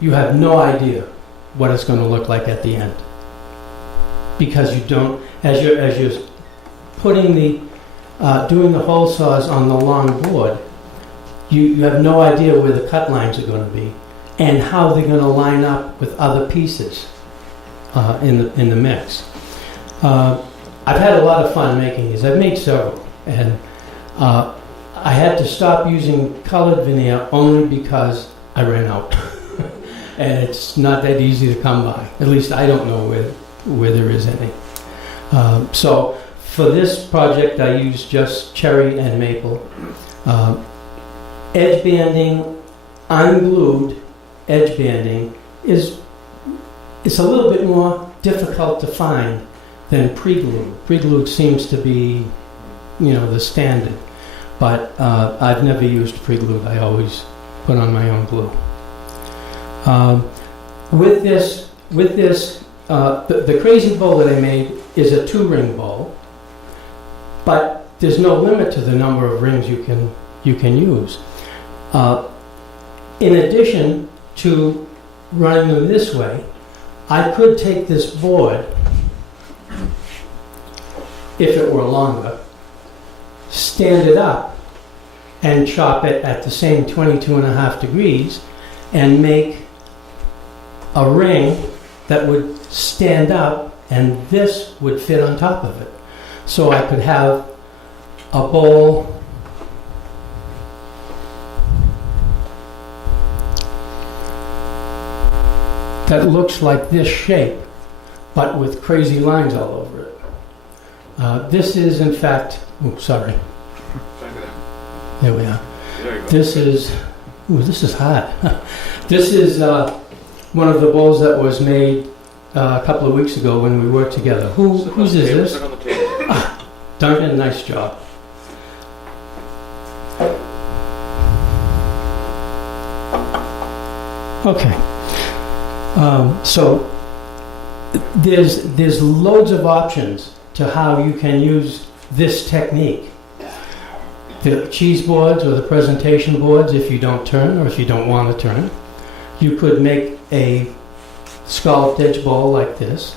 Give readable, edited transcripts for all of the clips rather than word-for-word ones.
you have no idea what it's going to look like at the end, because you don't, as you're putting the doing the hole saws on the long board, you have no idea where the cut lines are going to be and how they're going to line up with other pieces in the mix. I've had a lot of fun making these. I've made several, and I had to stop using colored veneer only because I ran out. And it's not that easy to come by. At least I don't know where there is any. So for this project, I used just cherry and maple. Edge banding, unglued edge banding it's a little bit more difficult to find than pre-glued. Pre-glued seems to be, the standard. But I've never used pre-glued. I always put on my own glue. With this, the crazy bowl that I made is a 2-ring bowl, but there's no limit to the number of rings you can use. In addition to running them this way, I could take this board, if it were longer, stand it up and chop it at the same 22.5 degrees and make a ring that would stand up, and this would fit on top of it. So I could have a bowl that looks like this shape, but with crazy lines all over it. This is, in fact, sorry. There we are. This is hard. This is one of the bowls that was made a couple of weeks ago when we worked together. Whose is this? Duncan, nice job. Okay. So there's loads of options to how you can use this technique. The cheese boards or the presentation boards, if you don't turn or if you don't want to turn, you could make a scalloped edge bowl like this,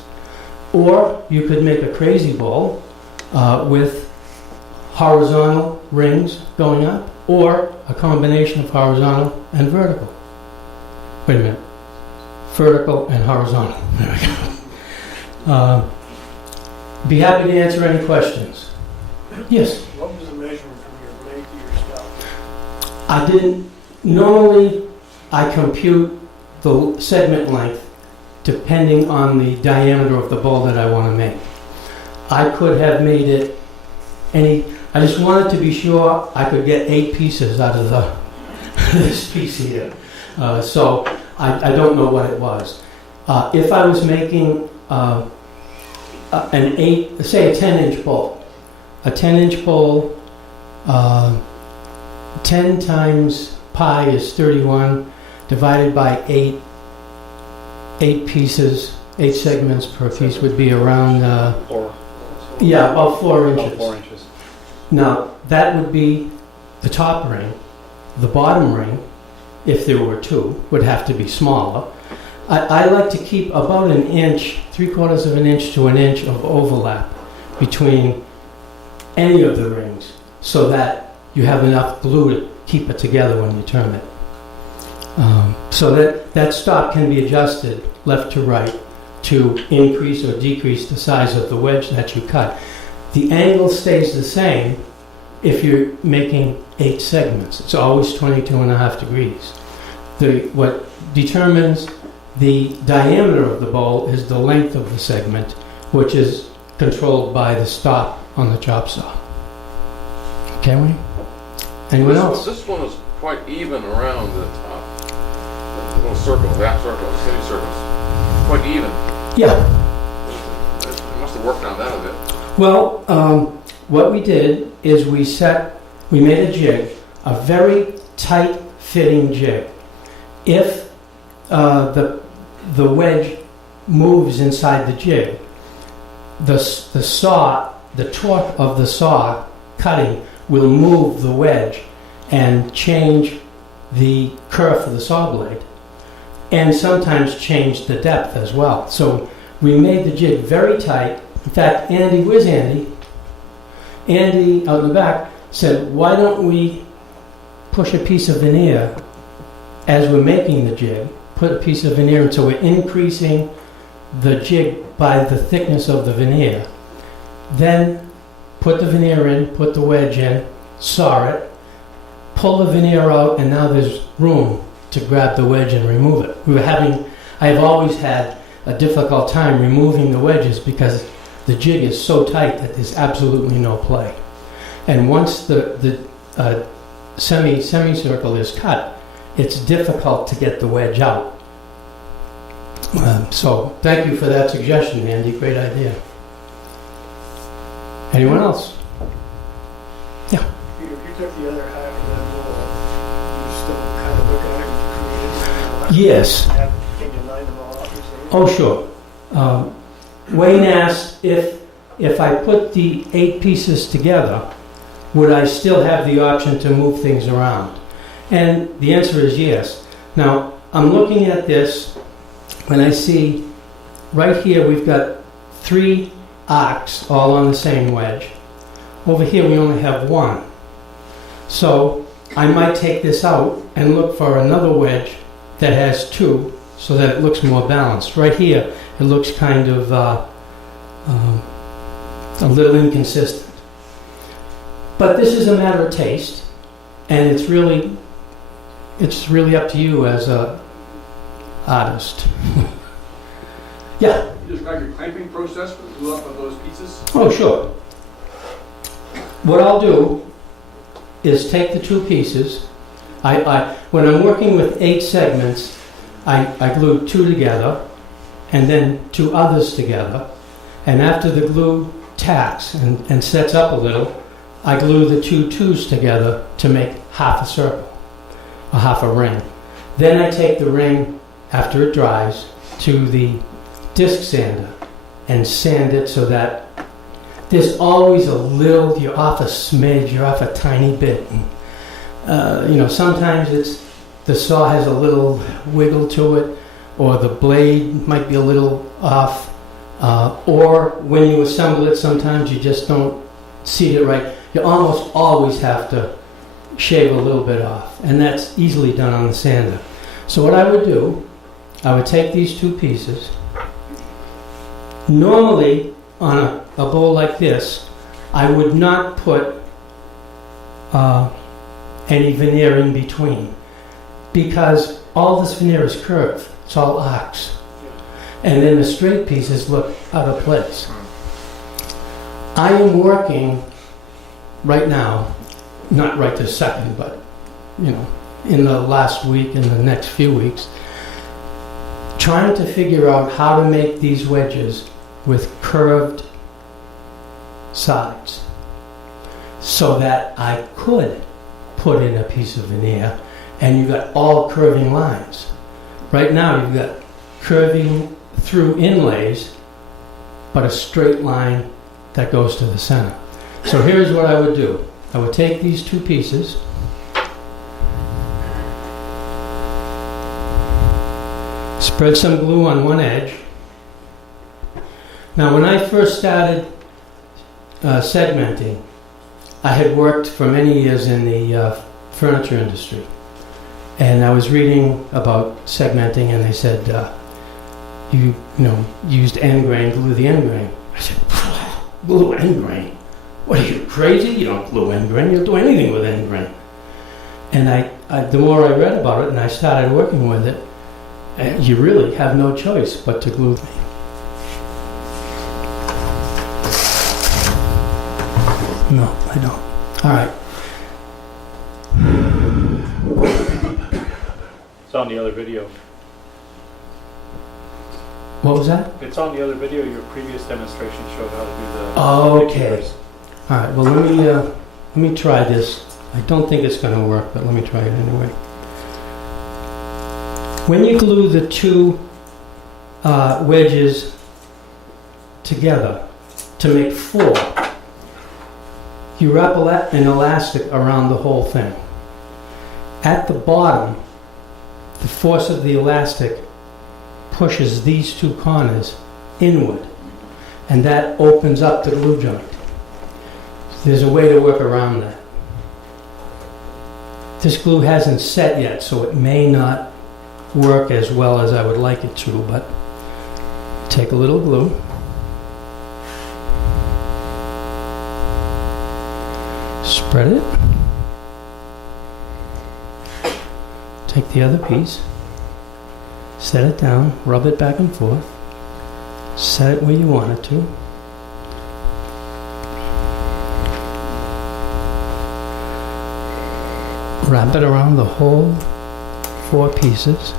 or you could make a crazy bowl with horizontal rings going up, or a combination of horizontal and vertical. Wait a minute. Vertical and horizontal. There we go. Be happy to answer any questions. Yes? What was the measurement from your blade to your scalp? I didn't. Normally, I compute the segment length depending on the diameter of the bowl that I want to make. I could have made it I just wanted to be sure I could get 8 pieces out of this piece here. So I don't know what it was. If I was making say a 10-inch bowl, a 10-inch bowl, 10 times pi is 31, divided by 8 pieces, 8 segments per piece would be around, about 4 inches. About 4 inches. Now, that would be the top ring. The bottom ring, if there were 2, would have to be smaller. I like to keep about an inch, 3/4 of an inch to an inch of overlap between any of the rings, so that you have enough glue to keep it together when you turn it. So that stop can be adjusted left to right to increase or decrease the size of the wedge that you cut. The angle stays the same if you're making 8 segments. It's always 22.5 degrees. What determines the diameter of the bowl is the length of the segment, which is controlled by the stop on the chop saw. Okay, Wayne? Anyone else? This one is quite even around the top. The little circles, half circles, semicircles. Quite even. Yeah. It must have worked on that a bit. Well, what we did is we made a jig, a very tight fitting jig. If the wedge moves inside the jig, the torque of the saw cutting will move the wedge and change the kerf of the saw blade. and sometimes change the depth as well. So we made the jig very tight. In fact, Andy, where's Andy? Andy out in the back said, why don't we push a piece of veneer as we're making the jig, put a piece of veneer in, so we're increasing the jig by the thickness of the veneer. Then put the veneer in, put the wedge in, saw it, pull the veneer out, and now there's room to grab the wedge and remove it. I've always had a difficult time removing the wedges because the jig is so tight that there's absolutely no play. And once the semicircle is cut, it's difficult to get the wedge out. So thank you for that suggestion, Andy. Great idea. Anyone else? Peter, if you took the other half of that wall, you still kind of look at it and create it. Yes. Can you line them all up? Oh, sure. Wayne asked if I put the 8 pieces together, would I still have the option to move things around? And the answer is yes. Now, I'm looking at this when I see right here we've got 3 arcs all on the same wedge. Over here we only have 1. So I might take this out and look for another wedge that has 2 so that it looks more balanced. Right here it looks kind of a little inconsistent. But this is a matter of taste, and it's really up to you as a artist. Yeah. Can you describe your clamping process for the glue up of those pieces? Oh, sure. What I'll do is take the 2 pieces. When I'm working with 8 segments, I glue 2 together and then 2 others together. And after the glue tacks and sets up a little, I glue the 2 2s together to make half a circle, or half a ring. Then I take the ring, after it dries, to the disc sander and sand it so that there's always a little, you're off a smidge, you're off a tiny bit. And, sometimes the saw has a little wiggle to it, or the blade might be a little off, or when you assemble it, sometimes you just don't seat it right. You almost always have to shave a little bit off, and that's easily done on the sander. So what I would do, I would take these 2 pieces. Normally, on a bowl like this, I would not put any veneer in between, because all this veneer is curved. It's all arcs. And then the straight pieces look out of place. I am working right now, not right this second, but, in the last week and the next few weeks, trying to figure out how to make these wedges with curved sides so that I could put in a piece of veneer and you've got all curving lines. Right now you've got curving through inlays, but a straight line that goes to the center. So here's what I would do. I would take these 2 pieces, spread some glue on one edge. Now when I first started segmenting, I had worked for many years in the furniture industry. And I was reading about segmenting, and they said, you used end grain, glue the end grain. I said, glue end grain? What are you, crazy? You don't glue end grain. You'll do anything with end grain. And the more I read about it and I started working with it, you really have no choice but to glue. No, I don't. All right. It's on the other video. What was that? It's on the other video. Your previous demonstration showed how to do the. Okay. All right. Well, let me try this. I don't think it's going to work, but let me try it anyway. When you glue the 2 wedges together to make 4, you wrap an elastic around the whole thing. At the bottom, the force of the elastic pushes these two corners inward, and that opens up the glue joint. There's a way to work around that. This glue hasn't set yet, so it may not work as well as I would like it to, but take a little glue. Spread it. Take the other piece. Set it down, rub it back and forth. Set it where you want it to. Wrap it around the whole 4 pieces.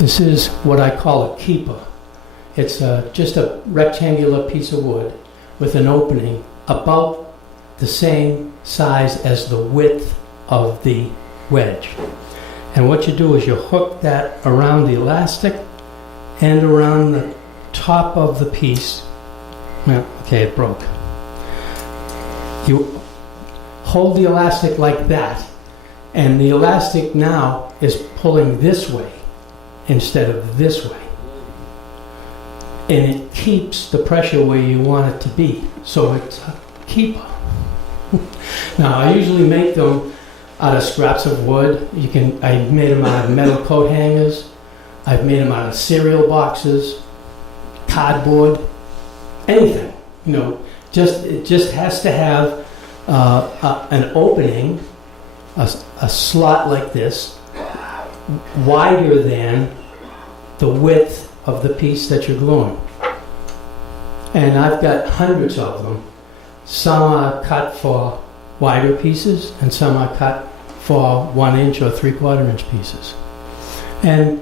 This is what I call a keeper. It's just a rectangular piece of wood with an opening about the same size as the width of the wedge. And what you do is you hook that around the elastic and around the top of the piece. Well, okay, it broke. You hold the elastic like that, and the elastic now is pulling this way instead of this way. And it keeps the pressure where you want it to be. So it's a keeper. Now, I usually make them out of scraps of wood. I made them out of metal coat hangers. I've made them out of cereal boxes, cardboard, anything. It just has to have an opening, a slot like this, wider than the width of the piece that you're gluing. And I've got hundreds of them. Some are cut for wider pieces, and some are cut for 1 inch or 3/4 inch pieces. And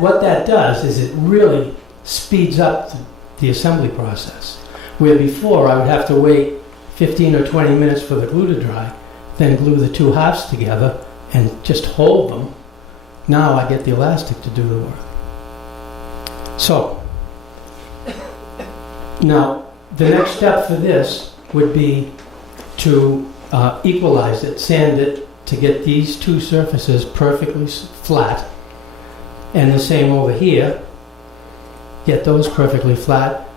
what that does is it really speeds up the assembly process. Where before I would have to wait 15 or 20 minutes for the glue to dry, then glue the 2 halves together and just hold them. Now I get the elastic to do the work. So, now the next step for this would be to equalize it, sand it, to get these 2 surfaces perfectly flat. And the same over here, get those perfectly flat,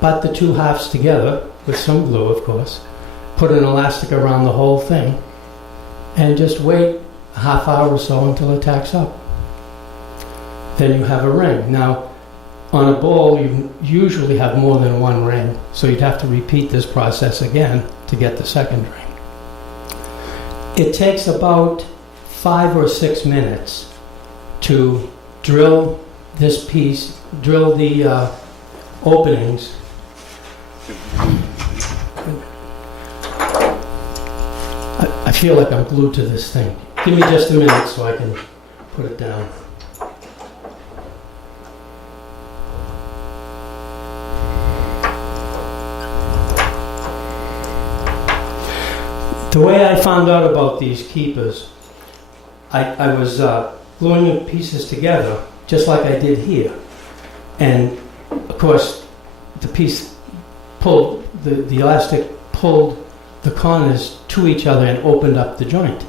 butt the 2 halves together with some glue, of course, put an elastic around the whole thing, and just wait a half hour or so until it tacks up. Then you have a ring. Now, on a bowl, you usually have more than 1 ring, so you'd have to repeat this process again to get the second ring. It takes about 5 or 6 minutes to drill this piece, drill the openings. I feel like I'm glued to this thing. Give me just a minute so I can put it down. The way I found out about these keepers, I was gluing the pieces together just like I did here. And of course, the piece pulled, the elastic pulled the corners to each other and opened up the joint.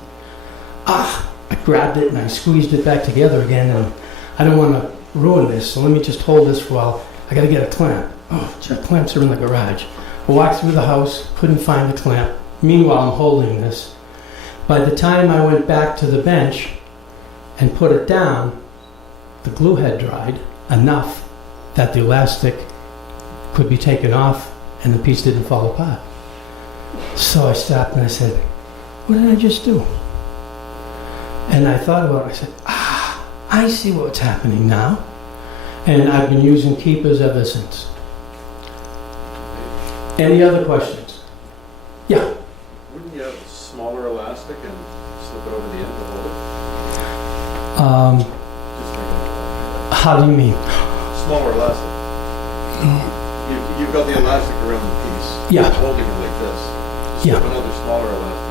I grabbed it and I squeezed it back together again, and I don't want to ruin this, so let me just hold this for a while. I got to get a clamp. Oh, the clamps are in the garage. I walked through the house, couldn't find the clamp. Meanwhile, I'm holding this. By the time I went back to the bench and put it down, the glue had dried enough that the elastic could be taken off and the piece didn't fall apart. So I stopped and I said, what did I just do? And I thought about it. I said, I see what's happening now. And I've been using keepers ever since. Any other questions? Yeah. Wouldn't you have a smaller elastic and slip it over the end to hold it? Just thinking. How do you mean? Smaller elastic. You've got the elastic around the piece. Yeah. Holding it like this. Just Yeah. slip another smaller elastic.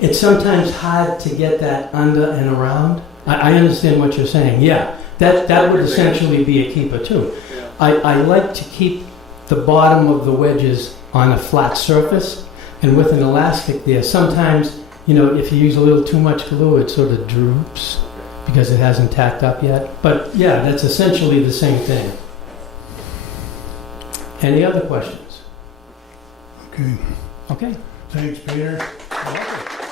It's sometimes hard to get that under and around. I understand what you're saying. Yeah, that would essentially be a keeper too. Yeah. I like to keep the bottom of the wedge is on a flat surface, and with an elastic there, sometimes, if you use a little too much glue, it sort of droops because it hasn't tacked up yet. But yeah, that's essentially the same thing. Any other questions? Okay, Okay. thanks, Peter. You're welcome.